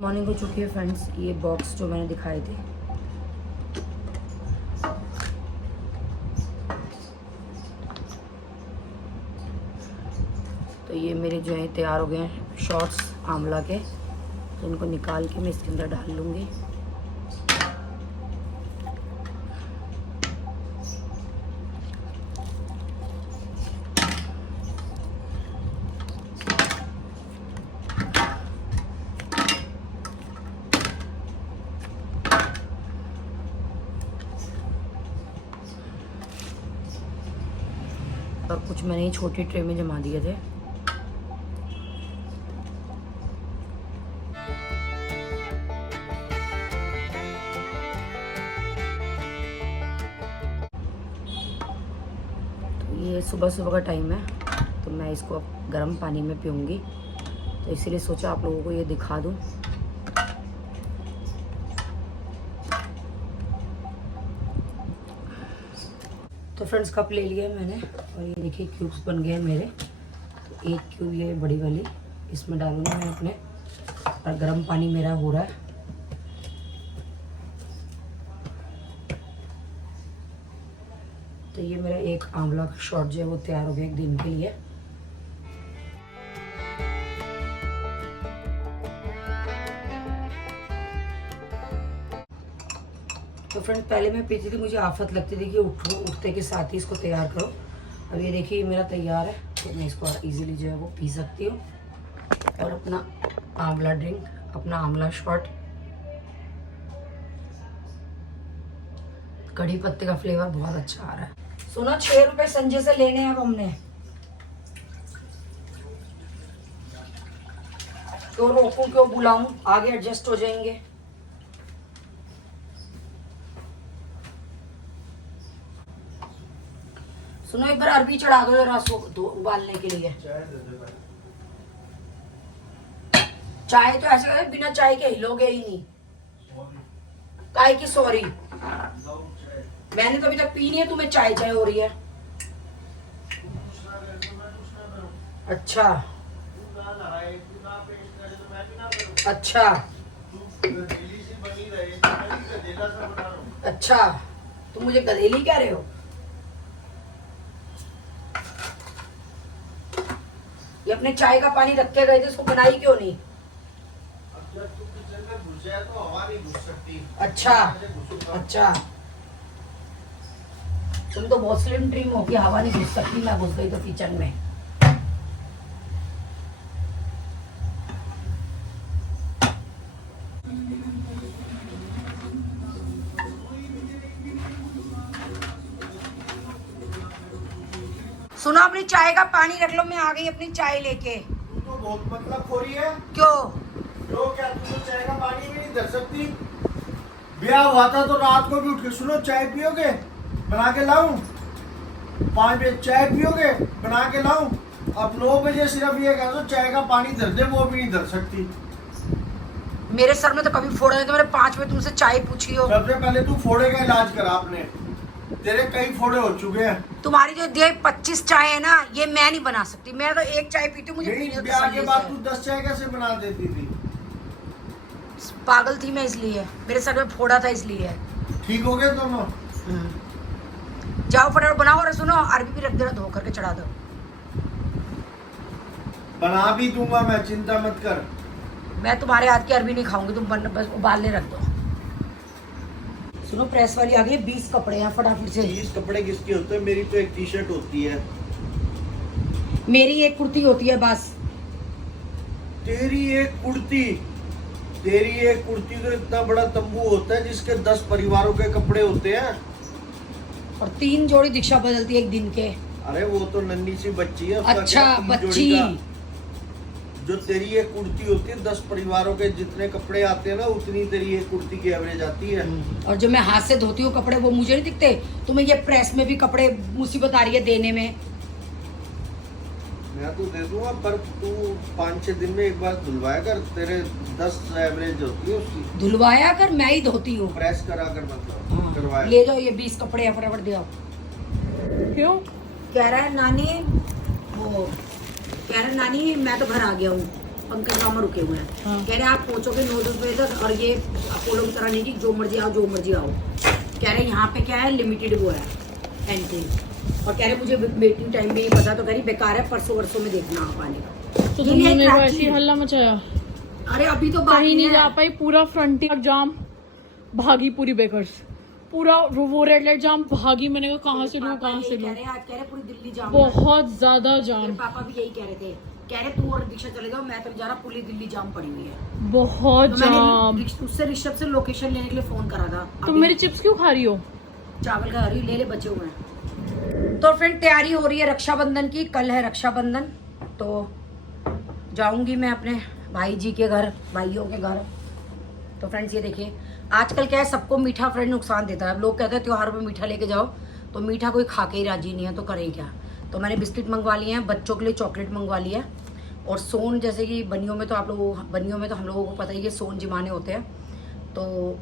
Morning हो चुकी है फ्रेंड्स। ये बॉक्स जो मैंने दिखाए थे तो ये मेरे जो है तैयार हो गए हैं शॉर्ट्स आंवला के। तो इनको निकाल के मैं इसके अंदर डाल लूँगी। और कुछ मैंने छोटी ट्रे में जमा दिए थे। तो ये सुबह सुबह का टाइम है तो मैं इसको अब गर्म पानी में पीऊँगी, तो इसीलिए सोचा आप लोगों को ये दिखा दूँ। तो फ्रेंड्स कप ले लिया मैंने और ये देखिए क्यूब्स बन गए मेरे। तो एक क्यूब ये बड़ी वाली इसमें डालूंगा मैं अपने, और गर्म पानी मेरा हो रहा है। तो ये मेरा एक आंवला का शॉट जो है वो तैयार हो गया एक दिन के लिए। तो फ्रेंड पहले मैं पीती थी, मुझे आफत लगती थी कि उठते के साथ ही इसको तैयार करो। अब ये देखिए मेरा तैयार है तो मैं इसको इजीली जो है वो पी सकती हूँ। और अपना आंवला ड्रिंक, अपना आंवला शॉट, कड़ी पत्ते का फ्लेवर बहुत अच्छा आ रहा है। सुनो 6 रुपए संजय से लेने हैं अब हमने, क्यों रोकूं क्यों बुलाऊं, आगे एडजस्ट हो जाएंगे। सुनो एक बार अरबी चढ़ा दो जरा उबालने के लिए। चाय तो ऐसे करे बिना चाय के हिलोगे ही नहीं। काय की सॉरी, मैंने तो अभी तक पी नहीं है, तुम्हें चाय चाय हो रही है। अच्छा अच्छा अच्छा, तुम मुझे गधेली कह रहे हो? ये अपने चाय का पानी रख के गए थे, इसको बनाई क्यों नहीं? तो हवा नहीं घुस सकती। अच्छा अच्छा, तुम तो बहुत स्लिम ड्रीम हो कि हवा नहीं घुस सकती, मैं घुस गई तो किचन में। सुनो अपनी चाय का पानी रख लो, मैं आ गई अपनी चाय लेके। तू तो बहुत मतलब खोरी है। क्यों? क्यों क्या तू तो चाय का पानी भी नहीं धर सकती? ब्याह हुआ था तो रात को भी उठ के सुनो चाय पियोगे बना के लाऊं? 5 बजे चाय पियोगे बना के लाऊं? अब 9 बजे सिर्फ ये कह दो चाय का पानी धर दे, वो भी नहीं धर सकती। मेरे सर में तो कभी फोड़ा नहीं, तो मैंने 5 बजे तुमसे चाय पूछी हो। सबसे पहले तू फोड़े का इलाज करा आपने, तेरे कई फोड़े हो चुके हैं। तुम्हारी जो दे 25 चाय है ना, ये मैं नहीं बना सकती। मैं तो एक चाय पीती हूँ, मुझे पीने को ब्याह के बाद तसल्ली तू 10 चाय कैसे बना देती थी? से। पागल थी मैं इसलिए, मेरे सर में फोड़ा था इसलिए। ठीक हो गए दोनों? जाओ फटाफट बनाओ। और सुनो अरबी भी रख देना, धो करके चढ़ा दो। बना भी दूंगा मैं, चिंता मत कर। मैं तुम्हारे हाथ की अरबी नहीं खाऊंगी, तुम बस उबालने रख दो। सुनो प्रेस वाली आ गई, 20 कपड़े हैं फटाफट से। 20 कपड़े किसके होते हैं? मेरी तो एक टी शर्ट होती है। मेरी एक कुर्ती होती है बस। तेरी एक कुर्ती? तेरी एक कुर्ती तो इतना बड़ा तंबू होता है जिसके 10 परिवारों के कपड़े होते हैं। और 3 जोड़ी दीक्षा बदलती है एक दिन के। अरे वो तो नन्ही सी बच्ची है। अच्छा बच्ची। जो तेरी एक कुर्ती होती है 10 परिवारों के जितने कपड़े आते हैं ना, उतनी तेरी एक कुर्ती की एवरेज आती है। और जो मैं हाथ से धोती हूँ कपड़े वो मुझे नहीं दिखते? तुम्हें ये प्रेस में भी कपड़े मुसीबत आ रही है देने में। मैं तो दे दूंगा पर तू 5-6 दिन में एक बार धुलवाया कर, तेरे 10 एवरेज होती है उसकी। धुलवाया कर? मैं ही धोती हूँ। प्रेस करा कर मतलब करवाया। ले जाओ ये 20 कपड़े हैं, फटाफट दे आओ। क्यों? कह रहा है नानी, वो कह रहा है नानी मैं तो घर आ गया हूँ। पंकज मामा रुके हुए हैं। हाँ। कह रहे आप पहुंचोगे 9-10 बजे तक, और ये अपोलो की तरह नहीं कि जो मर्जी आओ कह रहे यहाँ पे क्या है, लिमिटेड वो है एंट्री, और कह रहे मुझे वेटिंग टाइम भी नहीं पता, तो कह रही बेकार है, परसों वर्षों में देखना आप आने का। तो ये तुमने एक मेरे को राखी ऐसे ही है। हल्ला मचाया, अरे अभी तो कहीं बाकी नहीं है। जा पाई, पूरा फ्रंटियर जाम, भागी पूरी बेकर्स, पूरा वो रेड लाइट जाम, भागी। मैंने कहा कहाँ से लूँ, कहाँ से लूँ, आज कह रहे पूरी दिल्ली जाम है। बहुत ज्यादा मेरे जाम, पापा भी यही कह रहे थे, कह रहे तू और दीक्षा चले जाओ, मैं तो जा रहा, पूरी दिल्ली जाम पड़ी हुई है। बहुत तो जाम। मैंने उससे ऋषभ से लोकेशन लेने के लिए फोन करा था। तुम अभी मेरी चिप्स क्यों खा रही हो? चावल का हरी ले ले, बचे हुए हैं। तो फ्रेंड तैयारी हो रही है रक्षाबंधन की, कल है रक्षाबंधन, तो जाऊंगी मैं अपने भाई जी के घर, भाइयों के घर। तो फ्रेंड्स ये देखिए, आजकल क्या है, सबको मीठा फ्रेंड नुकसान देता है। अब लोग कहते हैं त्योहार में मीठा लेके जाओ, तो मीठा कोई खा के ही राजी नहीं है, तो करें क्या। तो मैंने बिस्किट मंगवा लिए हैं, बच्चों के लिए चॉकलेट मंगवा लिया, और सोन, जैसे कि बनियों में तो हम लोगों को पता ही है सोन जिमाने होते हैं। तो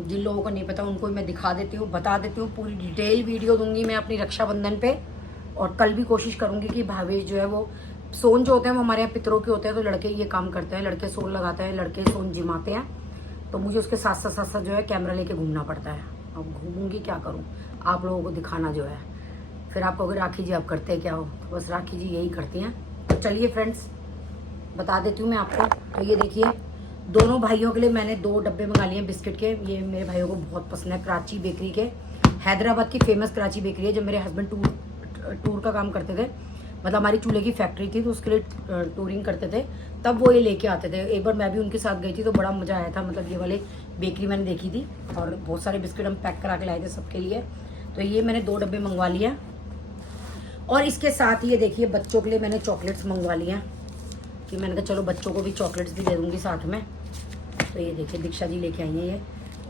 जिन लोगों को नहीं पता उनको मैं दिखा देती हूँ, बता देती हूँ, पूरी डिटेल वीडियो दूंगी मैं अपनी रक्षाबंधन पे। और कल भी कोशिश करूंगी कि भावेश जो है वो सोन जो होते हैं वो हमारे यहाँ पितरों के होते हैं, तो लड़के ये काम करते हैं, लड़के सोन लगाते हैं, लड़के सोन जिमाते हैं। तो मुझे उसके साथ साथ जो है कैमरा लेके घूमना पड़ता है। अब घूमूंगी, क्या करूँ, आप लोगों को दिखाना जो है। फिर आप कहोगे राखी जी आप करते क्या हो, तो बस राखी जी यही करती हैं। तो चलिए फ्रेंड्स बता देती हूँ मैं आपको। तो ये देखिए, दोनों भाइयों के लिए मैंने 2 डब्बे मंगा लिए बिस्किट के। ये मेरे भाइयों को बहुत पसंद है, कराची बेकरी के, हैदराबाद की फेमस कराची बेकरी है। जब मेरे हस्बैंड टूर का काम करते थे, मतलब हमारी चूल्हे की फैक्ट्री थी, तो उसके लिए टूरिंग करते थे, तब वो ये लेके आते थे। एक बार मैं भी उनके साथ गई थी, तो बड़ा मज़ा आया था। मतलब ये वाले बेकरी मैंने देखी थी, और बहुत सारे बिस्किट हम पैक करा के लाए थे सबके लिए। तो ये मैंने 2 डब्बे मंगवा लिया, और इसके साथ ये देखिए बच्चों के लिए मैंने चॉकलेट्स मंगवा लिया, कि मैंने कहा चलो बच्चों को भी चॉकलेट्स भी दे दूँगी साथ में। तो ये देखिए दीक्षा जी लेके आई हैं ये,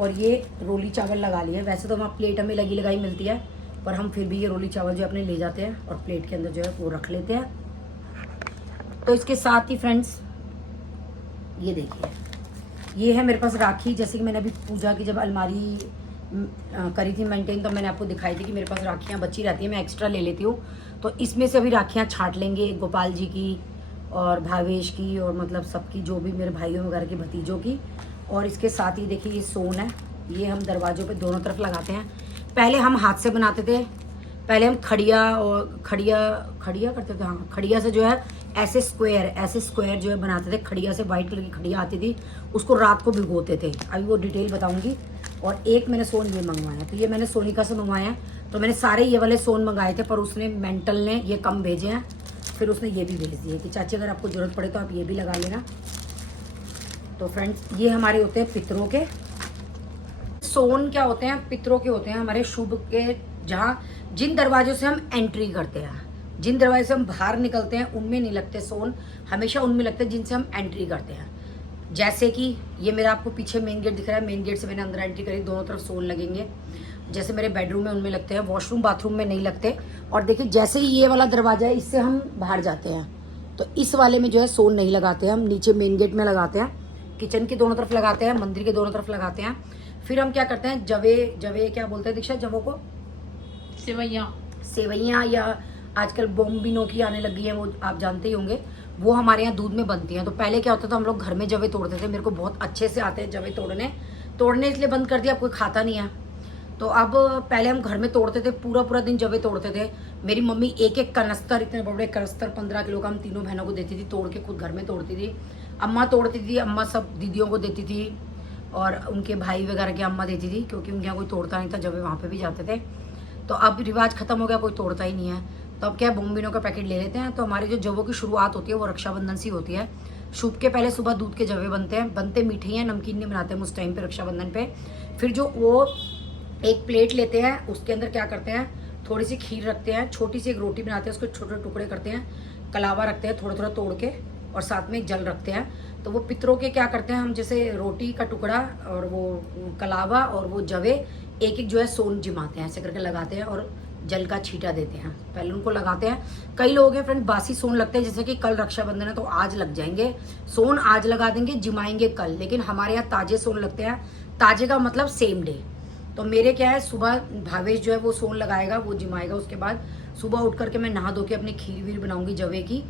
और ये रोली चावल लगा लिए। वैसे तो वहाँ प्लेट हमें लगी लगाई मिलती है, पर हम फिर भी ये रोली चावल जो अपने ले जाते हैं और प्लेट के अंदर जो है वो रख लेते हैं। तो इसके साथ ही फ्रेंड्स ये देखिए, ये है मेरे पास राखी। जैसे कि मैंने अभी पूजा की जब अलमारी करी थी मेंटेन, तो मैंने आपको दिखाई थी कि मेरे पास राखियाँ बची रहती हैं, मैं एक्स्ट्रा ले लेती हूँ। तो इसमें से अभी राखियाँ छांट लेंगे, गोपाल जी की और भावेश की, और मतलब सबकी, जो भी मेरे भाइयों वगैरह के भतीजों की। और इसके साथ ही देखिए ये सोन है, ये हम दरवाजों पे दोनों तरफ लगाते हैं। पहले हम हाथ से बनाते थे, पहले हम खड़िया करते थे, हाँ खड़िया से जो है ऐसे स्क्वायर जो है बनाते थे, खड़िया से, वाइट कलर की खड़िया आती थी, उसको रात को भिगोते थे। अभी वो डिटेल बताऊंगी। और एक मैंने सोन ये मंगवाया, तो ये मैंने सोनिका से मंगवाया। तो मैंने सारे ये वाले सोन मंगाए थे, पर उसने मेंटल ने ये कम भेजे हैं, फिर उसने ये भी भेज दिए कि चाची अगर आपको ज़रूरत पड़े तो आप ये भी लगा लेना। तो फ्रेंड्स ये हमारे होते हैं पितरों के सोन। क्या होते हैं, पितरों के होते हैं हमारे शुभ के, जहाँ जिन दरवाजों से हम एंट्री करते हैं, जिन दरवाजे से हम बाहर निकलते हैं, उनमें नहीं लगते सोन, हमेशा उनमें लगते हैं जिनसे हम एंट्री करते हैं। जैसे कि ये मेरा आपको पीछे मेन गेट दिख रहा है, मेन गेट से मैंने अंदर एंट्री करी, दोनों तरफ सोन लगेंगे। जैसे मेरे बेडरूम में उनमें लगते हैं, वॉशरूम बाथरूम में नहीं लगते। और देखिए जैसे ही ये वाला दरवाजा है, इससे हम बाहर जाते हैं, तो इस वाले में जो है सोन नहीं लगाते हैं, हम नीचे मेन गेट में लगाते हैं, किचन के दोनों तरफ लगाते हैं, मंदिर के दोनों तरफ लगाते हैं। फिर हम क्या करते हैं, जवे क्या बोलते हैं दीक्षा, जवों को सेवैयाँ, या आजकल बॉम्बिनो की आने लग गई है, वो आप जानते ही होंगे, वो हमारे यहाँ दूध में बनती हैं। तो पहले क्या होता था, हम लोग घर में जवे तोड़ते थे, मेरे को बहुत अच्छे से आते हैं जवे तोड़ने इसलिए बंद कर दिया, अब कोई खाता नहीं है। तो अब पहले हम घर में तोड़ते थे, पूरा दिन जवे तोड़ते थे। मेरी मम्मी एक कनस्तर, इतने बड़े कनस्तर 15 किलो का हम तीनों बहनों को देती थी, तोड़ के खुद घर में तोड़ती थी। अम्मा तोड़ती थी, अम्मा सब दीदियों को देती थी, और उनके भाई वगैरह की अम्मा देती थी, क्योंकि उनके यहाँ कोई तोड़ता नहीं था, जब वहाँ पे भी जाते थे। तो अब रिवाज खत्म हो गया, कोई तोड़ता ही नहीं है। तो अब क्या है, बॉम्बिनो का पैकेट ले लेते हैं। तो हमारे जो जवों की शुरुआत होती है वो रक्षाबंधन से होती है। शुभ के पहले सुबह दूध के जवे बनते मीठे हैं, नमकीन नहीं बनाते हम उस टाइम पे रक्षाबंधन पे। फिर जो वो एक प्लेट लेते हैं, उसके अंदर क्या करते हैं, थोड़ी सी खीर रखते हैं, छोटी सी एक रोटी बनाते हैं, उसके छोटे टुकड़े करते हैं, कलावा रखते हैं थोड़ा तोड़ के, और साथ में एक जल रखते हैं। तो वो पितरों के क्या करते हैं, हम जैसे रोटी का टुकड़ा और वो कलावा और वो जवे एक जो है सोन जिमाते हैं, ऐसे करके लगाते हैं, और जल का छींटा देते हैं, पहले उनको लगाते हैं। कई लोग हैं फ्रेंड बासी सोन लगते हैं, जैसे कि कल रक्षाबंधन है तो आज लग जाएंगे सोन, आज लगा देंगे, जिमाएंगे कल। लेकिन हमारे यहाँ ताजे सोन लगते हैं, ताजे का मतलब सेम डे। तो मेरे क्या है, सुबह भावेश जो है वो सोन लगाएगा, वो जिमाएगा, उसके बाद सुबह उठ करके मैं नहा धो के अपनी खीर वीर बनाऊंगी जवे की,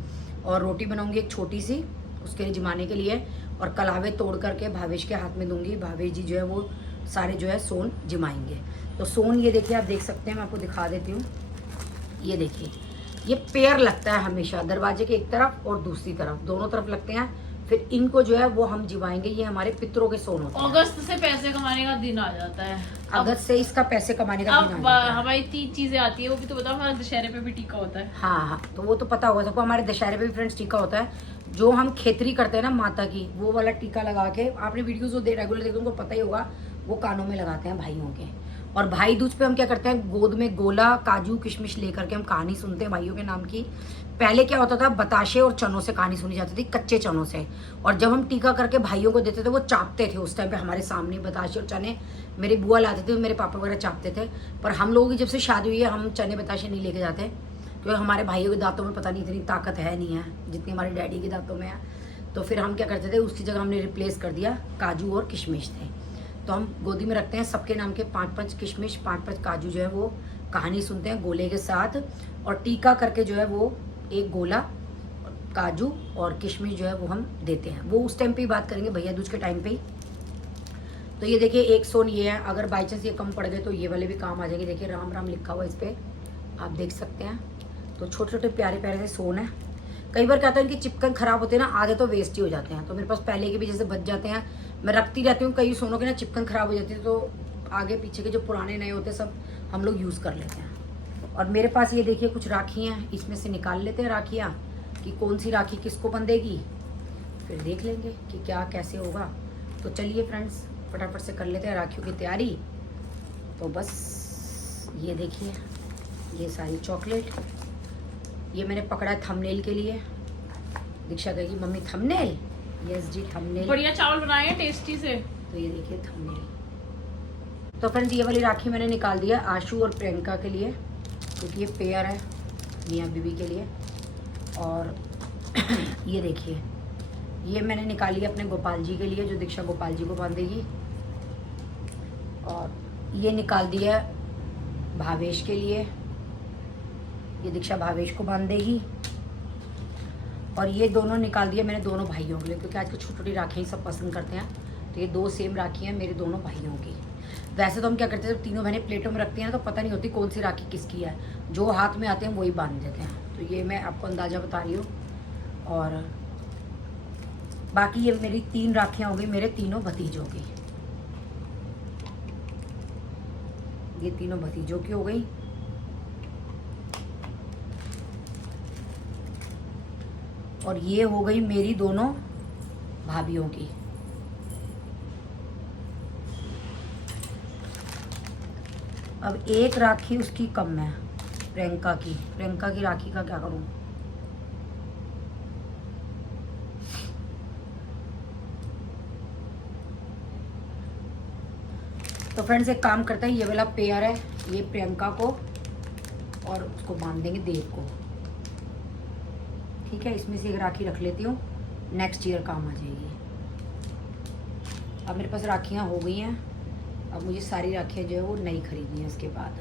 और रोटी बनाऊंगी एक छोटी सी, उसके लिए जिमाने के लिए, और कलावे तोड़ करके भावेश के हाथ में दूंगी। भावेश जी जो है वो सारे जो है सोन जिमाएंगे। तो सोन ये देखिए, आप देख सकते हैं, मैं आपको दिखा देती हूँ। ये देखिए, ये पेयर लगता है हमेशा, दरवाजे के एक तरफ और दूसरी तरफ, दोनों तरफ लगते हैं। फिर इनको जो है वो हम जिमाएंगे। ये हमारे पितरों के सोन होते हैं। अगस्त से पैसे कमाने का दिन आ जाता है। अगस्त से इसका पैसे कमाने का दिन आ अब जाता है। हमारी 3 चीजें आती है, वो भी तो बताओ। हमारे दशहरे पे भी टीका होता है। हाँ हाँ, तो वो तो पता होगा सबको। हमारे दशहरे पे भी फ्रेंड्स टीका होता है। जो हम खेतरी करते हैं ना माता की, वो वाला टीका लगा के, आपने वीडियोस जो रेगुलर देखते हैं उनको पता ही होगा, वो कानों में लगाते हैं भाइयों के। और भाई दूज पे हम क्या करते हैं, गोद में गोला, काजू, किशमिश लेकर के हम कहानी सुनते हैं भाइयों के नाम की। पहले क्या होता था, बताशे और चनों से कहानी सुनी जाती थी, कच्चे चनों से। और जब हम टीका करके भाइयों को देते थे, वो चापते थे। उस टाइम पे हमारे सामने बताशे और चने मेरी बुआ लाते थे, मेरे पापा वगैरह चापते थे। पर हम लोगों की जब से शादी हुई है, हम चने बताशे नहीं लेके जाते, क्योंकि हमारे भाइयों के दांतों में पता नहीं इतनी ताकत है नहीं है जितनी हमारे डैडी के दांतों में है। तो फिर हम क्या करते थे, उसकी जगह हमने रिप्लेस कर दिया, काजू और किशमिश थे। तो हम गोदी में रखते हैं सबके नाम के 5-5 किशमिश, 5-5 काजू जो है वो कहानी सुनते हैं गोले के साथ। और टीका करके जो है वो एक गोला, काजू और किशमिश जो है वो हम देते हैं। वो उस टाइम पे ही बात करेंगे, भैया दूज के टाइम पे ही। तो ये देखिए, एक सोन ये है। अगर बाई चांस ये कम पड़ गए तो ये वाले भी काम आ जाएंगे। देखिए राम राम लिखा हुआ इस पर, आप देख सकते हैं। तो छोटे छोटे प्यारे प्यारे से सोन है। कई बार क्या होता है, इनकी चिपकन खराब होते हैं ना, आधे तो वेस्ट ही हो जाते हैं। तो मेरे पास पहले के भी जैसे बच जाते हैं, मैं रखती रहती हूँ। कई सोनों के ना चिपकन खराब हो जाती है, तो आगे पीछे के जो पुराने नए होते हैं सब हम लोग यूज़ कर लेते हैं। और मेरे पास ये देखिए कुछ राखी हैं, इसमें से निकाल लेते हैं राखियाँ कि कौन सी राखी किसको बंधेगी, फिर देख लेंगे कि क्या कैसे होगा। तो चलिए फ्रेंड्स, फटाफट से कर लेते हैं राखियों की तैयारी। तो बस ये देखिए, ये सारी चॉकलेट, ये मैंने पकड़ा है थंबनेल के लिए। दीक्षा कहेगी मम्मी थंबनेल, यस जी थंबनेल। बढ़िया चावल बनाए हैं टेस्टी से। तो ये देखिए थंबनेल। तो फ्रेंड्स, ये वाली राखी मैंने निकाल दिया आशु और प्रियंका के लिए, क्योंकि ये पेयर है मियाँ बीबी के लिए। और ये देखिए, ये मैंने निकाली है अपने गोपाल जी के लिए, जो दीक्षा गोपाल जी को बांधेगी। और ये निकाल दिया भावेश के लिए, ये दीक्षा भावेश को बांध देगी। और ये दोनों निकाल दिया मैंने दोनों भाइयों के लिए, क्योंकि आजकल छोटी छोटी राखियाँ सब पसंद करते हैं। तो ये 2 सेम राखी हैं मेरे दोनों भाइयों की। वैसे तो हम क्या करते हैं, जब तीनों बहनें प्लेटों में रखती हैं तो पता नहीं होती कौन सी राखी किसकी है, जो हाथ में आते हैं वही बांध देते हैं। तो ये मैं आपको अंदाज़ा बता रही हूँ। और बाकी ये मेरी 3 राखियाँ हो गई मेरे तीनों भतीजों की, ये तीनों भतीजों की हो गई। और ये हो गई मेरी दोनों भाभियों की। अब एक राखी उसकी कम है, प्रियंका की। प्रियंका की राखी का क्या करूं? तो फ्रेंड्स, एक काम करते हैं, ये वाला पेयर है, ये प्रियंका को और उसको बांध देंगे देव को। ठीक है, इसमें से एक राखी रख लेती हूँ, नेक्स्ट ईयर काम आ जाएगी। अब मेरे पास राखियाँ हो गई हैं। अब मुझे सारी राखियाँ जो है वो नई खरीदनी है इसके बाद।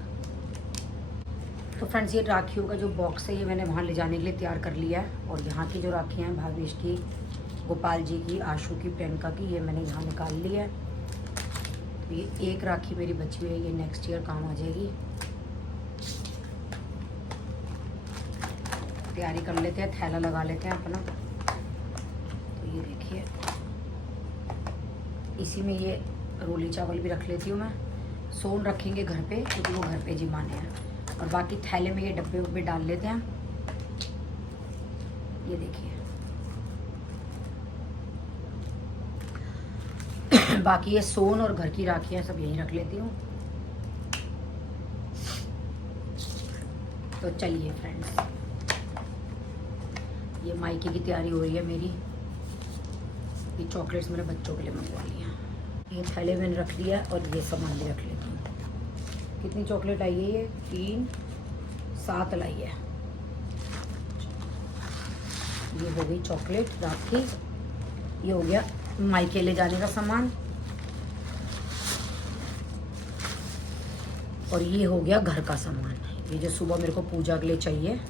तो फ्रेंड्स, ये राखियों का जो बॉक्स है ये मैंने वहाँ ले जाने के लिए तैयार कर लिया है। और यहाँ की जो राखियाँ हैं, भावेश की, गोपाल जी की, आशु की, प्रियंका की, ये मैंने यहाँ निकाल ली है। तो ये एक राखी मेरी बची हुई है, ये नेक्स्ट ईयर काम आ जाएगी। तैयारी कर लेते हैं, थैला लगा लेते हैं अपना। तो ये देखिए, इसी में ये रोली चावल भी रख लेती हूँ मैं। सोन रखेंगे घर पे, क्योंकि वो घर पे जिमाने हैं। और बाकी थैले में ये डब्बे वब्बे डाल लेते हैं। ये देखिए, बाकी ये सोन और घर की राखियाँ सब यहीं रख लेती हूँ। तो चलिए फ्रेंड्स, ये मायके की तैयारी हो रही है मेरी। ये चॉकलेट्स मेरे बच्चों के लिए मंगवा लिया। ये थैले मैंने रख लिया और ये सामान भी रख लेती हूँ। कितनी चॉकलेट आई है? ये 3, 7 लाई है। ये हो गई चॉकलेट राखी, ये हो गया मायके ले जाने का सामान, और ये हो गया घर का सामान। ये जो सुबह मेरे को पूजा के लिए चाहिए,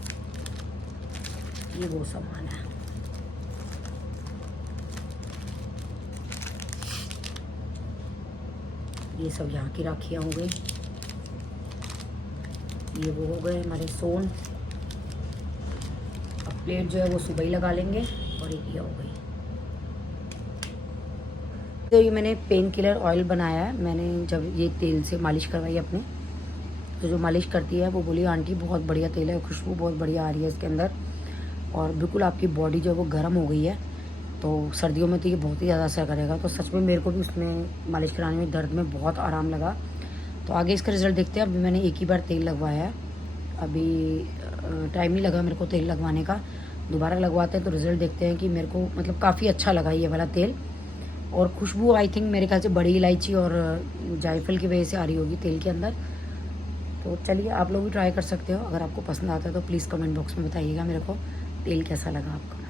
ये वो सामान है। ये सब यहाँ की राखियाँ हो गई, ये वो हो गए हमारे सोन। अब प्लेट जो है वो सुबह ही लगा लेंगे। और एक ये हो गई। तो ये मैंने पेन किलर ऑयल बनाया है। मैंने जब ये तेल से मालिश करवाई अपने, तो जो मालिश करती है वो बोली आंटी बहुत बढ़िया तेल है, खुशबू बहुत बढ़िया आ रही है इसके अंदर, और बिल्कुल आपकी बॉडी जो है वो गर्म हो गई है, तो सर्दियों में तो ये बहुत ही ज़्यादा असर करेगा। तो सच में मेरे को भी उसमें मालिश कराने में दर्द में बहुत आराम लगा। तो आगे इसका रिज़ल्ट देखते हैं। अभी मैंने एक ही बार तेल लगवाया है, अभी टाइम नहीं लगा मेरे को तेल लगवाने का। दोबारा लगवाते हैं तो रिज़ल्ट देखते हैं कि मेरे को मतलब काफ़ी अच्छा लगा ये वाला तेल। और खुशबू आई थिंक मेरे ख्याल से बड़ी इलायची और जायफल की वजह से आ रही होगी तेल के अंदर। तो चलिए आप लोग भी ट्राई कर सकते हो। अगर आपको पसंद आता है तो प्लीज़ कमेंट बॉक्स में बताइएगा मेरे को तेल कैसा लगा आपको।